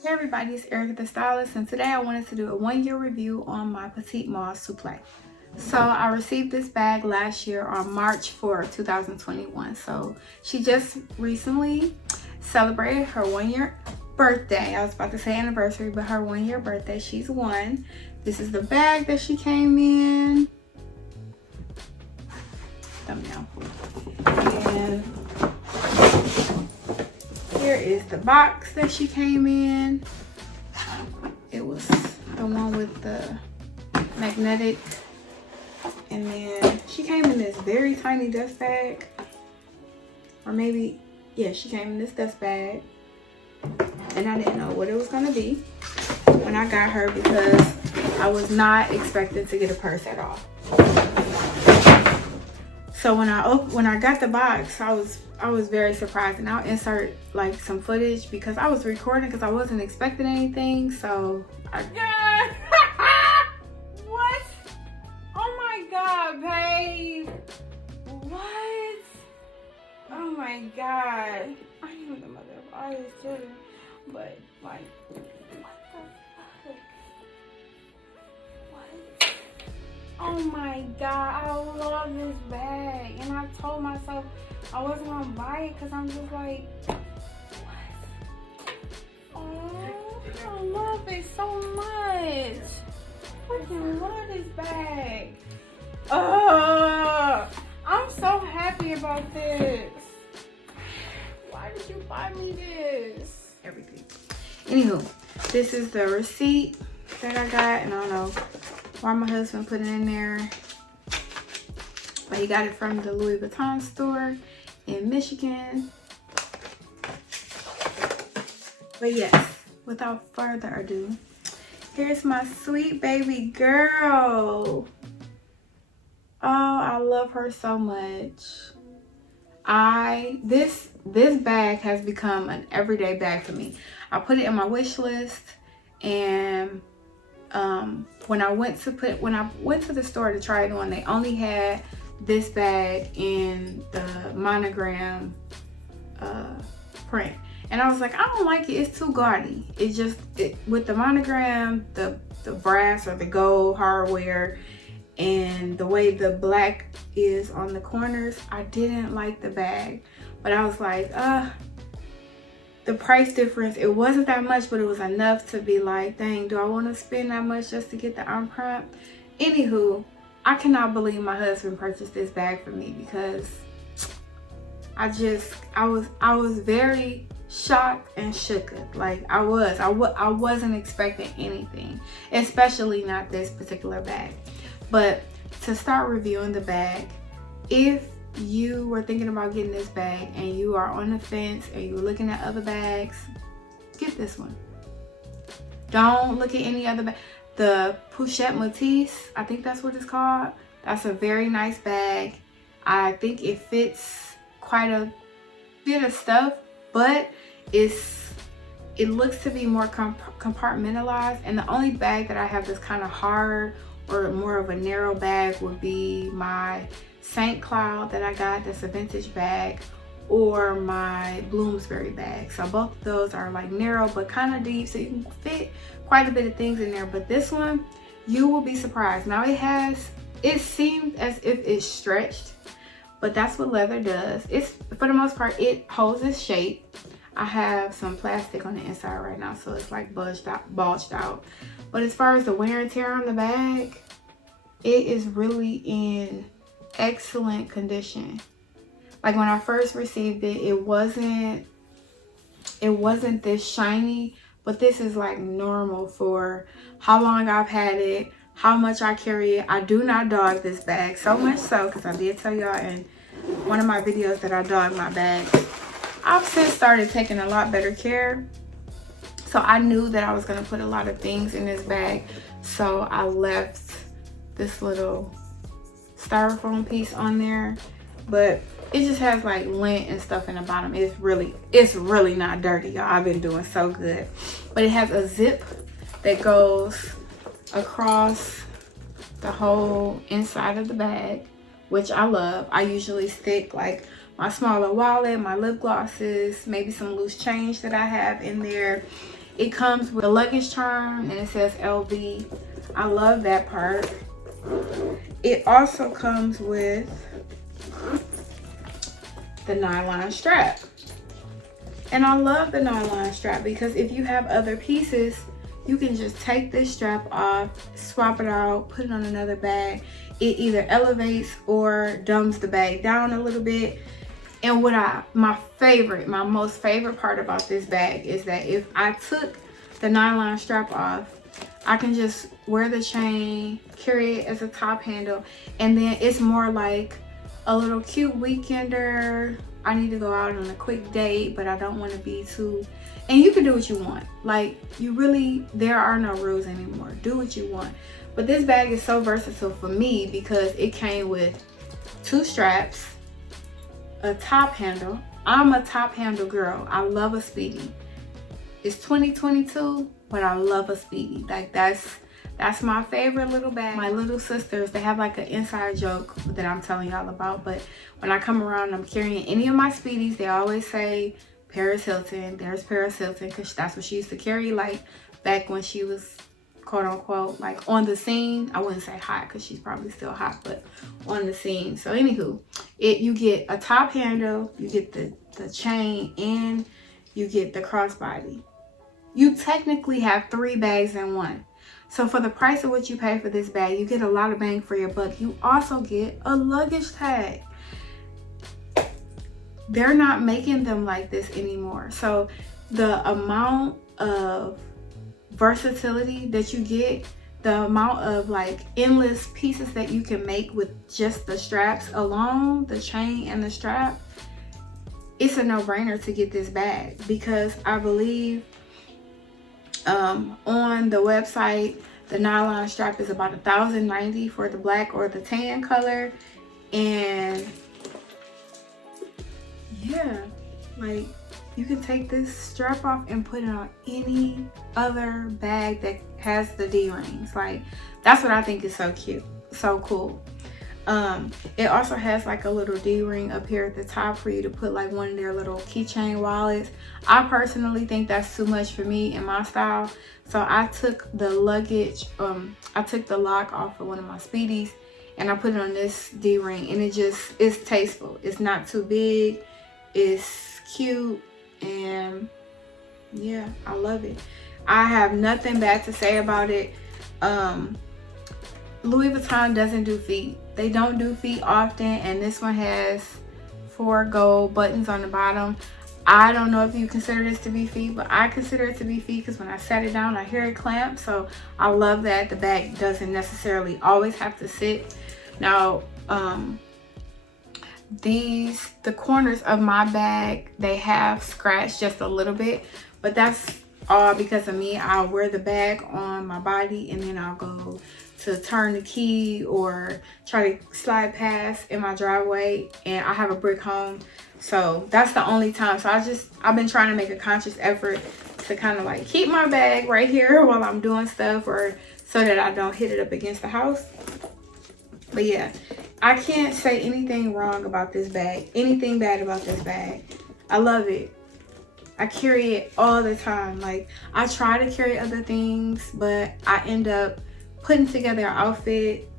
Hey everybody, it's Erica the Stylist, and today I wanted to do a 1-year review on my Petite Malle Souple. So I received this bag last year on March 4th, 2021. So she just recently celebrated her 1-year birthday. I was about to say anniversary, but her 1-year birthday. She's 1. This is the bag that she came in. Thumbnail. And here is the box that she came in. It was the one with the magnetic, and then she came in this very tiny dust bag, or maybe, yeah, she came in this dust bag, and I didn't know what it was gonna be when I got her because I was not expecting to get a purse at all. So when I got the box, I was very surprised, and I'll insert like some footage because I was recording because I wasn't expecting anything. So yeah. What? Oh my god, babe. What? Oh my god. I am the mother of all these children, but like, what the fuck? What? Oh my god, I love this bag, and I told myself I wasn't gonna buy it because I'm just like, what? Oh, I love it so much. I fucking love this bag. I'm so happy about this. Why did you buy me this? everything. Anywho, this is the receipt that I got, and I don't know why my husband put it in there, but he got it from the Louis Vuitton store in Michigan. But yes, without further ado, here's my sweet baby girl. Oh, I love her so much. This bag has become an everyday bag for me. I put it in my wish list, and when I went to the store to try it on, they only had this bag in the monogram print, and I was like, I don't like it. It's too gaudy. With the monogram, the brass or the gold hardware, and the way the black is on the corners, I didn't like the bag. But I was like, the price difference, it wasn't that much, but it was enough to be like, dang, do I want to spend that much just to get the imprint? Anywho, I cannot believe my husband purchased this bag for me because I was very shocked and shook. Like I wasn't expecting anything, especially not this particular bag. But to start reviewing the bag, if you were thinking about getting this bag and you are on the fence and you're looking at other bags, get this one. Don't look at any other bag. The Pochette Matisse, I think that's what it's called. That's a very nice bag. I think it fits quite a bit of stuff, but it looks to be more compartmentalized. And the only bag that I have that's kind of hard or more of a narrow bag would be my St. Cloud that I got, that's a vintage bag, or my Bloomsbury bag. So both of those are like narrow but kind of deep, so you can fit quite a bit of things in there. But this one, you will be surprised. Now it seemed as if it's stretched, but that's what leather does. It's, for the most part, it holds its shape. I have some plastic on the inside right now, so it's like bulged out. But as far as the wear and tear on the bag, it is really in excellent condition. Like when I first received it, it wasn't this shiny, but this is like normal for how long I've had it, how much I carry it. I do not dog this bag, so much so because I did tell y'all in one of my videos that I dog my bags. I've since started taking a lot better care. So I knew that I was gonna put a lot of things in this bag. So I left this little styrofoam piece on there, but it just has like lint and stuff in the bottom. It's really not dirty, y'all. I've been doing so good. But it has a zip that goes across the whole inside of the bag, which I love. I usually stick like my smaller wallet, my lip glosses, maybe some loose change that I have in there. It comes with a luggage charm and it says LV. I love that part. It also comes with the nylon strap. And I love the nylon strap because if you have other pieces, you can just take this strap off, swap it out, put it on another bag. It either elevates or dumbs the bag down a little bit. And my most favorite part about this bag is that if I took the nylon strap off, I can just wear the chain, carry it as a top handle, and then it's more like a little cute weekender. I need to go out on a quick date, but I don't want to be too, and you can do what you want. Like, there are no rules anymore. Do what you want. But this bag is so versatile for me because it came with 2 straps, a top handle. I'm a top handle girl. I love a Speedy. It's 2022, but I love a Speedy. Like, that's my favorite little bag. My little sisters, they have like an inside joke that I'm telling y'all about, but when I come around and I'm carrying any of my Speedies, they always say Paris Hilton. There's Paris Hilton, because that's what she used to carry, like back when she was quote unquote like on the scene. I wouldn't say hot because she's probably still hot, but on the scene. So anywho, you get a top handle, you get the chain, and you get the crossbody. You technically have 3 bags in one. So for the price of what you pay for this bag, you get a lot of bang for your buck. You also get a luggage tag. They're not making them like this anymore. So the amount of versatility that you get, the amount of like endless pieces that you can make with just the straps alone, the chain and the strap, it's a no-brainer to get this bag, because I believe on the website the nylon strap is about $1,090 for the black or the tan color. And yeah, like, you can take this strap off and put it on any other bag that has the D-rings. Like, that's what I think is so cute, so cool. It also has like a little D-ring up here at the top for you to put like one of their little keychain wallets. I personally think that's too much for me and my style. So I took the luggage, I took the lock off of one of my Speedies and I put it on this D-ring, and it's tasteful. It's not too big, it's cute, and yeah, I love it. I have nothing bad to say about it. Louis Vuitton doesn't do feet. They don't do feet often, and this one has 4 gold buttons on the bottom. I don't know if you consider this to be feet, but I consider it to be feet because when I set it down, I hear it clamp. So I love that the bag doesn't necessarily always have to sit. Now, the corners of my bag, they have scratched just a little bit, but that's all because of me. I'll wear the bag on my body and then I'll go to turn the key or try to slide past in my driveway, and I have a brick home, so that's the only time. So I've been trying to make a conscious effort to kind of like keep my bag right here while I'm doing stuff, or so that I don't hit it up against the house. But yeah, I can't say anything wrong about this bag, anything bad about this bag. I love it. I carry it all the time. Like, I try to carry other things, but I end up putting together an outfit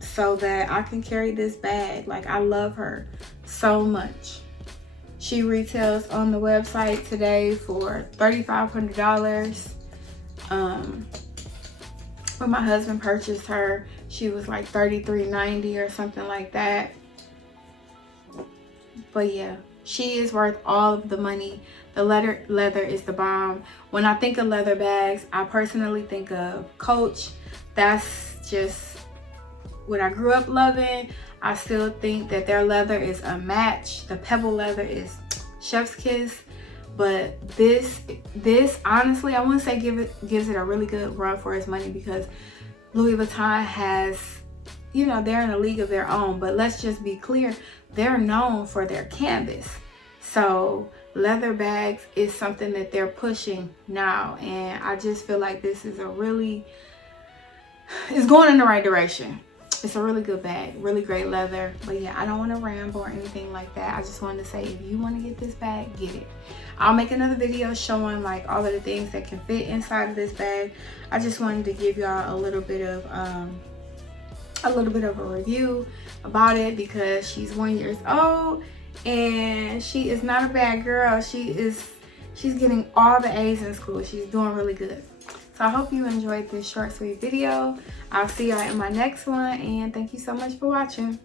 so that I can carry this bag. Like, I love her so much. She retails on the website today for $3,500. When my husband purchased her, she was like $33.90 or something like that. But yeah, she is worth all of the money. The leather is the bomb. When I think of leather bags, I personally think of Coach. That's just what I grew up loving. I still think that their leather is a match. The pebble leather is chef's kiss. But this honestly, I wouldn't say gives it a really good run for its money, because Louis Vuitton has, you know, they're in a league of their own. But let's just be clear, they're known for their canvas. So leather bags is something that they're pushing now, and I just feel like this is it's going in the right direction. It's a really good bag, really great leather. But yeah, I don't want to ramble or anything like that. I just wanted to say, if you want to get this bag, get it. I'll make another video showing like all of the things that can fit inside of this bag. I just wanted to give y'all a little bit of a review about it, because she's 1 year old and she is not a bad girl. She's getting all the A's in school. She's doing really good. So I hope you enjoyed this short, sweet video. I'll see y'all in my next one, and thank you so much for watching.